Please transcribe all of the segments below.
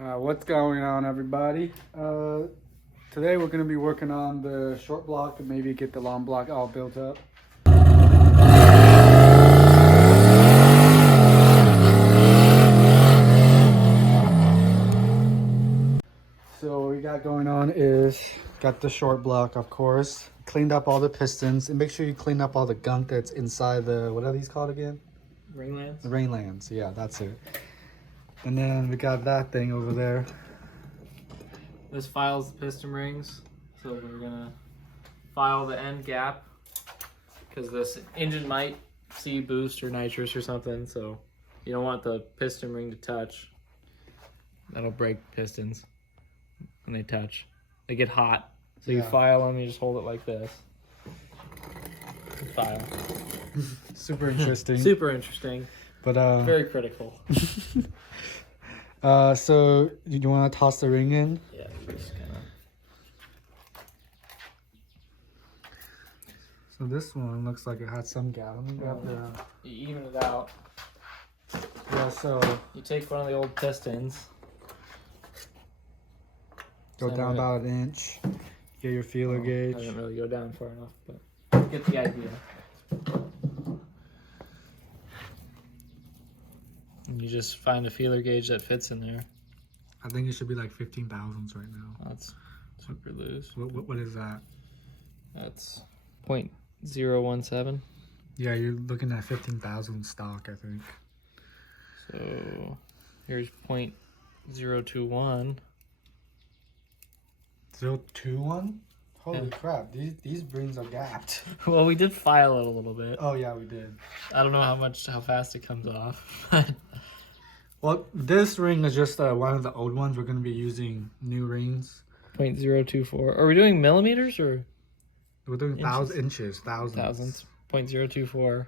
What's going on, everybody? Today we're going to be working on the short block and maybe get the long block all built up. So what we got going on is got the short block, of course. Cleaned up all the pistons, and make sure you clean up all the gunk that's inside the, what are these called again? Ringlands? The ringlands, yeah, that's it. And then we got that thing over there. This files the piston rings, so we're gonna file the end gap because this engine might see boost or nitrous or something, so you don't want the piston ring to touch. That'll break pistons when they touch. They get hot, so you file them, you just hold it like this. File. Super interesting. Super interesting, but very critical. So you want to toss the ring in? Yeah, just kind of. So this one looks like it had some gap. Let me grab the. You even it out. Yeah. So you take one of the old pistons. Go down about an inch. Get your feeler gauge. I didn't really go down far enough, but get the idea. And you just find a feeler gauge that fits in there. I think it should be like 15 thousandths right now. That's super loose. What is that? That's 0.017. Yeah, you're looking at 15,000 stock, I think. So here's 0.021. 0.21? Holy crap, these rings are gapped. Well, we did file it a little bit. Oh yeah, we did. I don't know how fast it comes off. Well, this ring is just one of the old ones. We're going to be using new rings. 0.024. Are we doing millimeters or? We're doing inches, thousands. Thousandths. 0.024.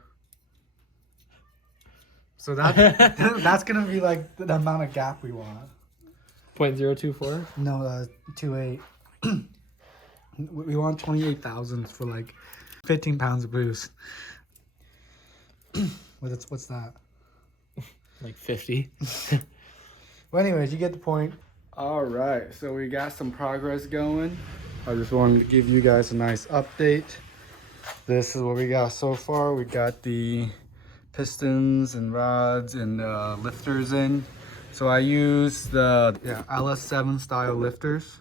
So that that's going to be like the amount of gap we want. 0.024? No, 2.8. We want 28 thousandths for like 15 pounds of boost. What's that? Like 50. Well, anyways, you get the point. All right, so we got some progress going. I just wanted to give you guys a nice update. This is what we got so far. We got the pistons and rods and lifters in. So I use the LS7 style lifters.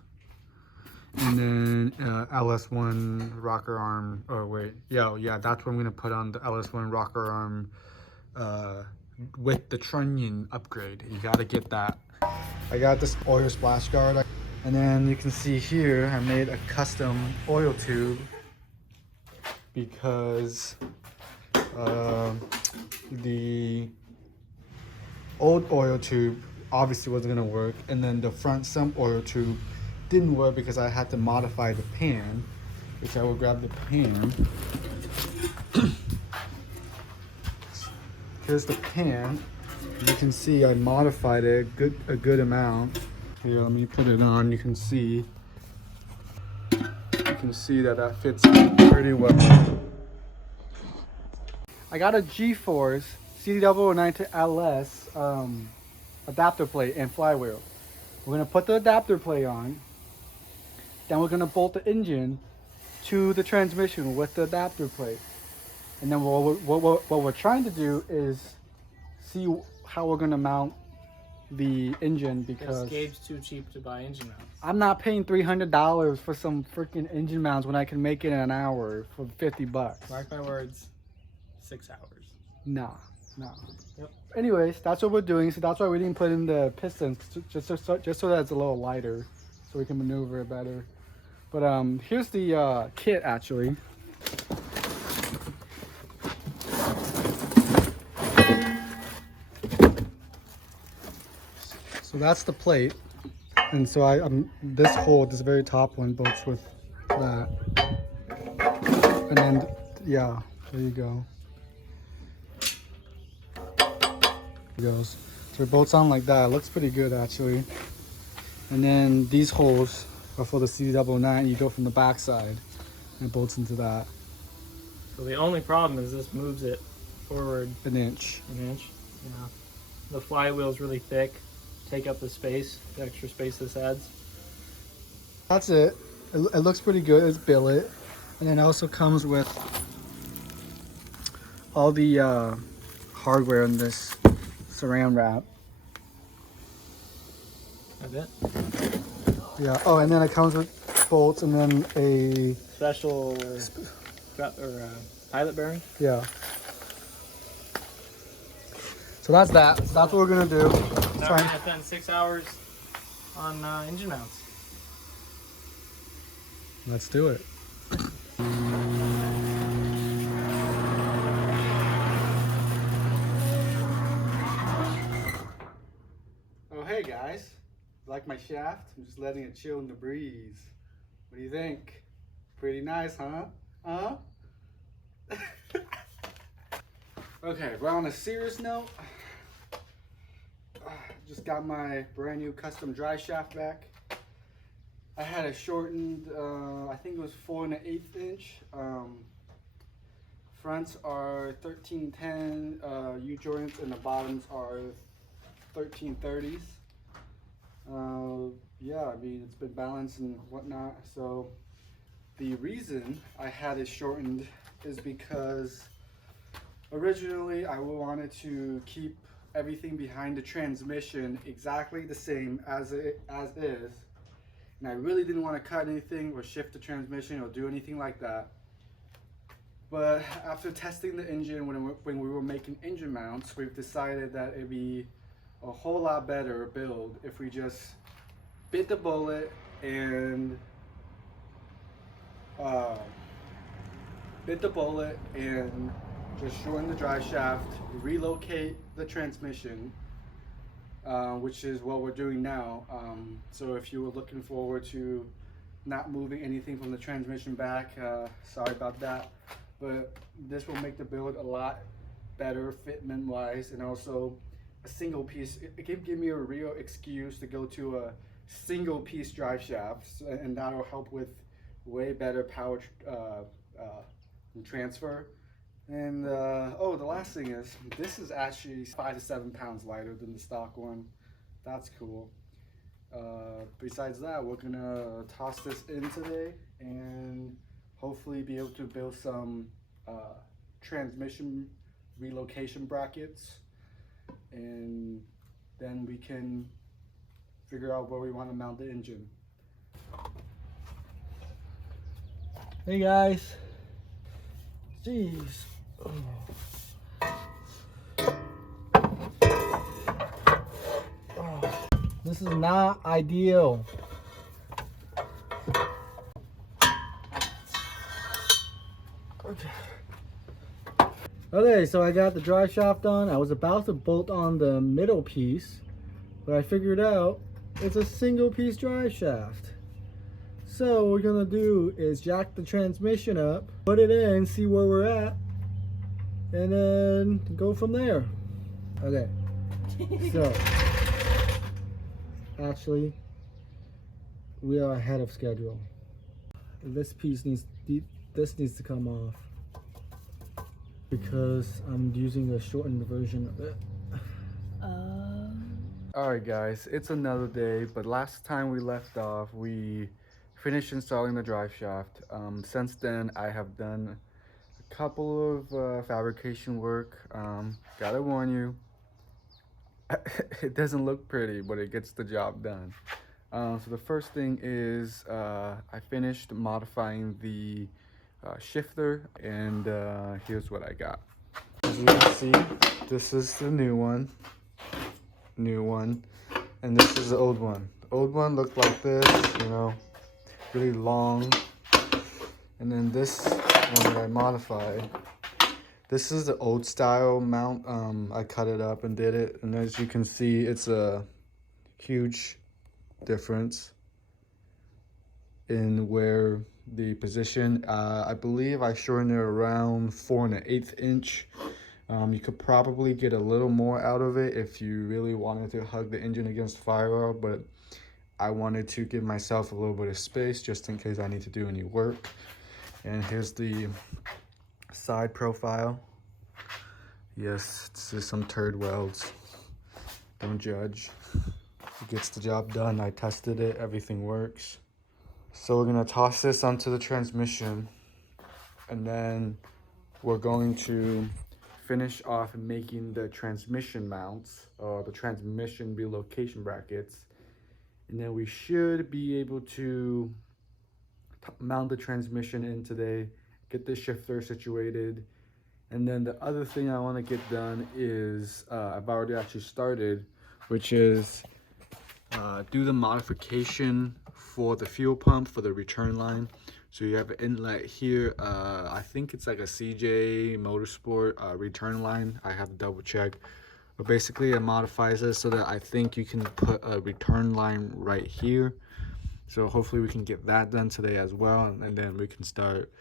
And then LS1 rocker arm. Oh wait, yeah, that's what I'm gonna put on the LS1 rocker arm with the trunnion upgrade. You gotta get that. I got this oil splash guard, and then you can see here I made a custom oil tube because the old oil tube obviously wasn't gonna work, and then the front sump oil tube didn't work because I had to modify the pan, which I will grab the pan. Here's the pan. You can see I modified it a good amount. Here, let me put it on. You can see that fits pretty well. I got a G-Force CD009 to LS adapter plate and flywheel. We're gonna put the adapter plate on. Then we're gonna bolt the engine to the transmission with the adapter plate. And then what we're trying to do is see how we're gonna mount the engine, because Gabe's too cheap to buy engine mounts. I'm not paying $300 for some freaking engine mounts when I can make it in an hour for 50 bucks. Mark my words, 6 hours. Nah. Yep. Anyways, that's what we're doing. So that's why we didn't put in the pistons, just so that it's a little lighter, so we can maneuver it better. But here's the kit actually. So that's the plate, and so this hole, this very top one, bolts with that, and then yeah, there you go. It goes. So it bolts on like that. It looks pretty good actually. And then these holes are for the CD009. You go from the back side and it bolts into that. So the only problem is this moves it forward an inch. Yeah. The flywheel's really thick. take up the space, the extra space this adds. That's it. It looks pretty good. It's billet. And then it also comes with all the hardware in this saran wrap. That's it. Yeah. Oh, and then it comes with bolts and then a Special pilot bearing. yeah. So that's that. So that's what we're gonna do. Now we're gonna spend 6 hours on engine mounts. Let's do it. Oh, hey guys. Like my shaft? I'm just letting it chill in the breeze. What do you think? Pretty nice, huh? Huh? Okay, but on a serious note, just got my brand new custom Driveshaft back. I had a shortened, I think it was 4 1/8 inch. Fronts are 1310 U joints and the bottoms are 1330s. Yeah, I mean, it's been balanced and whatnot. So the reason I had it shortened is because originally I wanted to keep everything behind the transmission exactly the same as is. And I really didn't want to cut anything or shift the transmission or do anything like that. But after testing the engine when we were making engine mounts, we've decided that it'd be a whole lot better build if we just bit the bullet and just shorten the drive shaft, relocate the transmission, which is what we're doing now. So if you were looking forward to not moving anything from the transmission back, sorry about that. But this will make the build a lot better fitment wise, and also a single piece. It can give me a real excuse to go to a single piece drive shaft, and that'll help with way better power transfer. And oh, the last thing is, this is actually 5 to 7 pounds lighter than the stock one. That's cool. Besides that, we're gonna toss this in today and hopefully be able to build some transmission relocation brackets, and then we can figure out where we want to mount the engine. Hey guys. Jeez. This is not ideal. Okay, so I got the drive shaft on. I was about to bolt on the middle piece, but I figured out it's a single piece drive shaft. So what we're gonna do is jack the transmission up, put it in, see where we're at, and then go from there. Okay, so actually we are ahead of schedule. This piece needs to come off because I'm using a shortened version of it. Alright guys, it's another day, but last time we left off, we finished installing the drive shaft. Since then, I have done a couple of fabrication work. Gotta warn you, it doesn't look pretty, but it gets the job done. So the first thing is I finished modifying the shifter, and here's what I got. As you can see, this is the new one, and this is the old one. The old one looked like this, you know, really long. And then this one that I modified, this is the old style mount. I cut it up and did it, and as you can see, it's a huge difference in where the position. I believe I shortened it around 4 1/8 inch. You could probably get a little more out of it if you really wanted to hug the engine against the firewall, but I wanted to give myself a little bit of space just in case I need to do any work. And here's the side profile. Yes, this is some turd welds. Don't judge. It gets the job done. I tested it, everything works. So we're gonna toss this onto the transmission, and then we're going to finish off making the transmission mounts, the transmission relocation brackets, and then we should be able to mount the transmission in today, get the shifter situated. And then the other thing I want to get done is I've already actually started, which is do the modification for the fuel pump for the return line. So you have an inlet here. I think it's like a CJ Motorsport return line. I have to double check. But basically it modifies this so that I think you can put a return line right here. So hopefully we can get that done today as well. And then we can start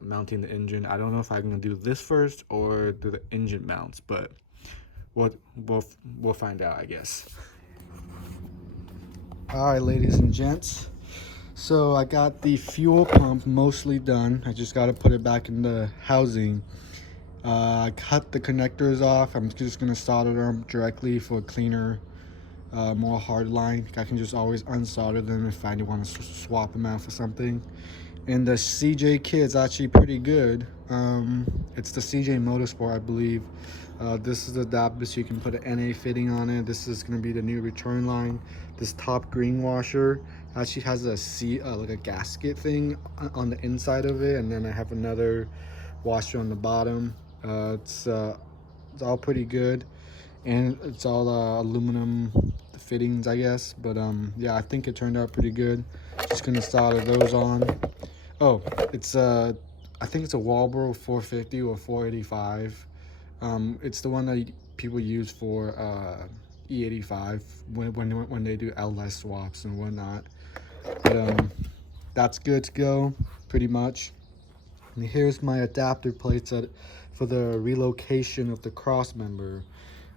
mounting the engine. I don't know if I'm gonna do this first or do the engine mounts, but we'll find out, I guess. All right, ladies and gents. So I got the fuel pump mostly done. I just got to put it back in the housing. I cut the connectors off. I'm just gonna solder them directly for a cleaner, more hard line. I can just always unsolder them if I want to swap them out for something. And the CJ kit's actually pretty good. It's the CJ Motorsport, I believe. This is the adapter so you can put an NA fitting on it. This is going to be the new return line. This top green washer actually has like a gasket thing on the inside of it, and then I have another washer on the bottom. It's all pretty good, and it's all aluminum fittings, I guess. But yeah, I think it turned out pretty good. Just gonna solder those on. Oh, it's I think it's a Walbro 450 or 485. It's the one that people use for E85 when they do LS swaps and whatnot. But that's good to go, pretty much. And here's my adapter plates for the relocation of the cross member.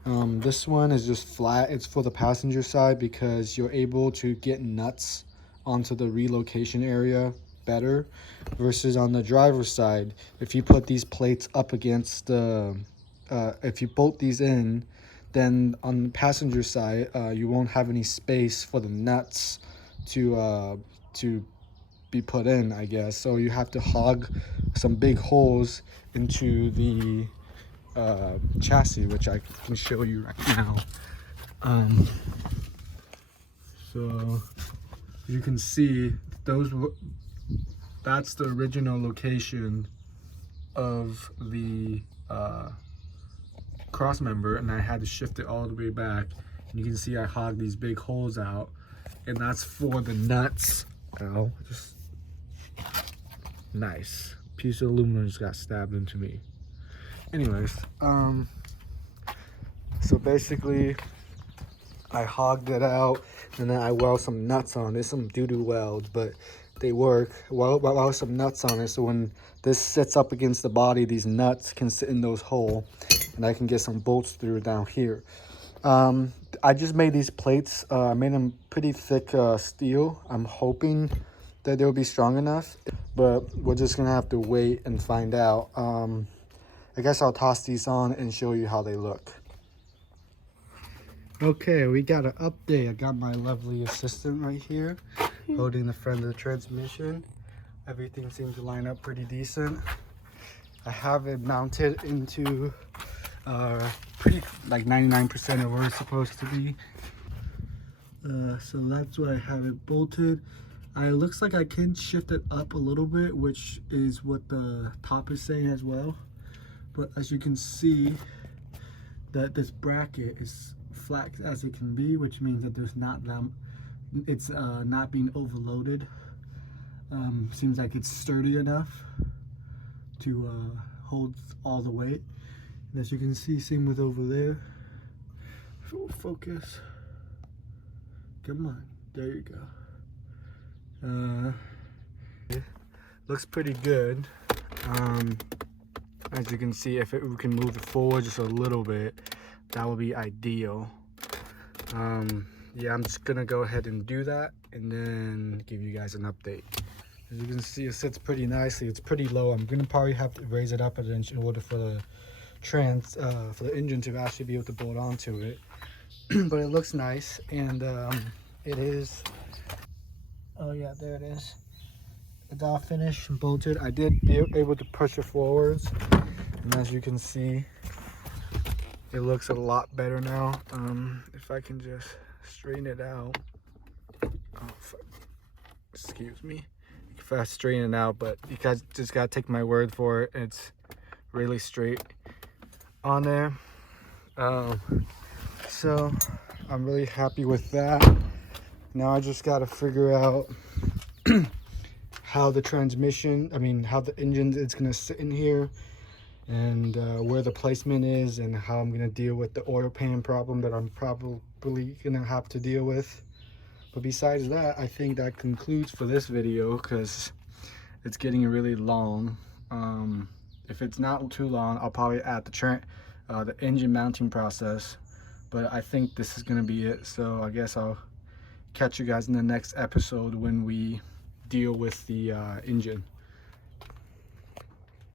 This one is just flat. It's for the passenger side because you're able to get nuts onto the relocation area better versus on the driver's side. If you put these plates up against the if you bolt these in, then on the passenger side you won't have any space for the nuts to be put in, I guess. So you have to hog some big holes into the chassis, which I can show you right now. So you can see that's the original location of the cross member, and I had to shift it all the way back. And you can see I hogged these big holes out, and that's for the nuts. Ow, just nice piece of aluminum just got stabbed into me. Anyways, so basically I hogged it out, and then I weld some nuts on it. Some doo-doo welds, but they work. Weld some nuts on it, so when this sits up against the body, these nuts can sit in those holes, and I can get some bolts through down here. I just made these plates. I made them pretty thick steel. I'm hoping that they'll be strong enough, but we're just gonna have to wait and find out. I guess I'll toss these on and show you how they look. Okay, we got an update. I got my lovely assistant right here holding the front of the transmission. Everything seems to line up pretty decent. I have it mounted into pretty like 99% of where it's supposed to be. So that's why I have it bolted. It looks like I can shift it up a little bit, which is what the top is saying as well. But as you can see, that this bracket is flat as it can be, which means that there's not it's not being overloaded. Seems like it's sturdy enough to hold all the weight. And as you can see, same with over there. Full focus. Come on, there you go. Looks pretty good. As you can see, if we can move it forward just a little bit, that would be ideal. Yeah, I'm just gonna go ahead and do that and then give you guys an update. As you can see, it sits pretty nicely. It's pretty low. I'm gonna probably have to raise it up an inch in order for the engine to actually be able to bolt onto it. but it looks nice, and it is. Oh yeah, there it is. It's all finished and bolted. I did be able to push it forwards, and as you can see, it looks a lot better now. If I can just straighten it out. Oh, excuse me. If I straighten it out, but you guys just gotta take my word for it. It's really straight on there. So I'm really happy with that. Now I just gotta figure out how the transmission, how the engine is gonna sit in here, and where the placement is, and how I'm gonna deal with the oil pan problem that I'm probably gonna have to deal with. But besides that, I think that concludes for this video, because it's getting really long. If it's not too long, I'll probably add the engine mounting process, but I think this is gonna be it. So I guess I'll catch you guys in the next episode when we deal with the engine.